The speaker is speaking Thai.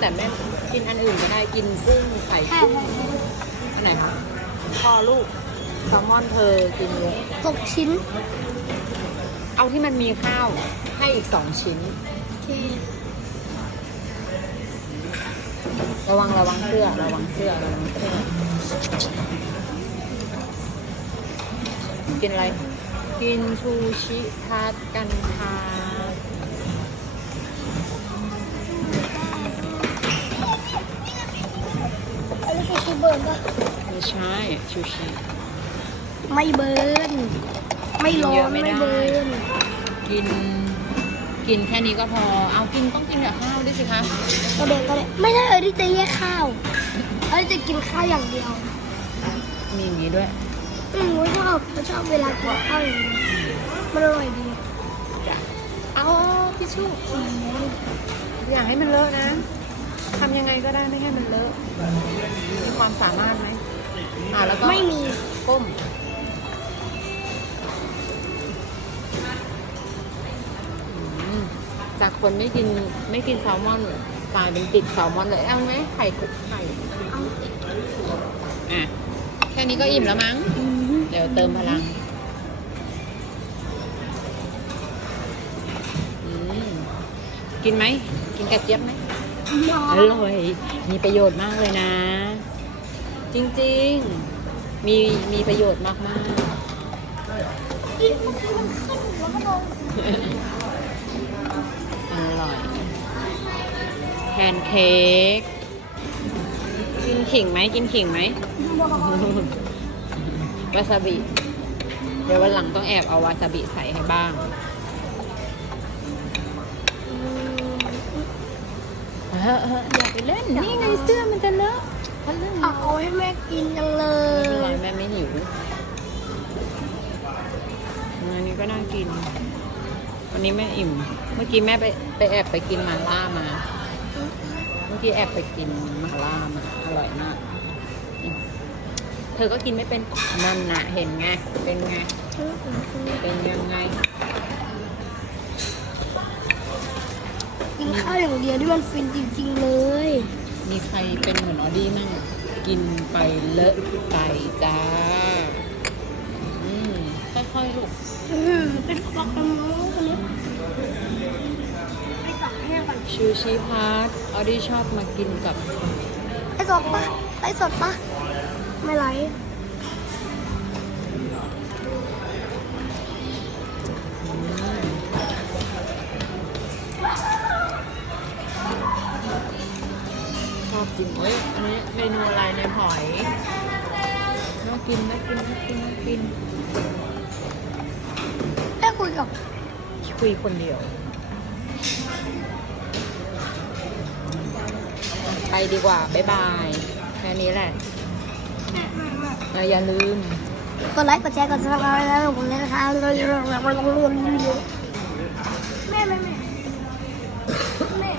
แต่แม่กินอันอื่นก็ได้กินกุ้งไข่แค่กุ้งอันไหนคะพ่อลูกแซลมอนเธอกินเยอะหกชิ้น เอาที่มันมีข้าวให้อีกสองชิ้นโอเคระวังระวังเสื้อระวังเสื้อระวังเสื้อกินอะไร กินชูชิทัดกันค่ะ นปะไม่ใช่ชูชิไม่เบิร์นไม่ร้อเยนอะไม่ไม่ได้เบิร์นกิน กินแค่นี้ก็พอ เอากินต้องกินกับข้าวด้วยสิคะก็เบนก็เลยไม่ใช่เออที่จะแยกข้าวเออจะกินข้าวอย่างเดียว มีอย่างนี้ด้วยอืมไม่ชอบไม่ชอบเวลากินข้าวอย่างนี้มันอร่อยดีจ้ะเอาทิชชู่อยากให้มันเลอะนะทำยังไงก็ได้ไม่ให้มันเลอะมี ความสามารถไหมอ่าแล้วก็ไม่มี ก้มอืมจากคนไม่กินไม่กินแซลมอนกลายเป็นติดแซลมอนเลยเอาไหมไข่คุกไข่เอาอะแค่นี้ก็อิ่มแล้วมั้งอืมเดี๋ยวเติมพลังอืมกินไหม กินกระเจี๊ยบไหมอร่อย มีประโยชน์มากเลยนะ จริงๆ มีมีประโยชน์มากกินเมื่อกี้มันขึ้นแล้วก็ลงๆอร่อยแพนเค้กกินขิงไหมกินขิงไหมวาซาบิ เดี๋ยววันหลังต้องแอบเอาวาซาบิใส่ให้บ้างเออเอออย่าไปเล่น นี่ไงเสื้อมันจะเลอะ ให้แม่กินจังเลไม่เป็นไรยแม่ไม่หิวอันนี้ก็น่ากิน วันนี้แม่อิ่ม เมื่อกี้แม่ไปไปแอบไปกินหมาล่ามา เมื่อกี้แอบไปกินหมาล่ามา อร่อยมากอืมเธอก็กินไม่เป็นนั่นนะเห็นไง เป็นไง เป็นยังไง กินข้าวอย่างเดียวที่มันฟินจริงๆเลย มีใครเป็นเหมือนออดี้มั่ง กินไปเลอะไปจ้า อืมค่อยๆลูกอืมเป็นฟอกกันน้องคนนี้ไปตักแห้งก่อนชูชีพาร์ทออดี้ชอบมากินกับไอ้สดปะไอ้สดปะไม่ไหล อบจริงเอ้ยอันนี้เมนูอะไรในหอยน่ากินน่ากินน่ากินน่ากินแม่คุยกับคุยคนเดียว ไปดีกว่า บ๊ายบายแค่นี้แหละเอออย่าลืม กดไลค์ กดแชร์ กดซับสไครต์แล้วผมเลยนะคะเราเราเราเราเราแม่แม่แม่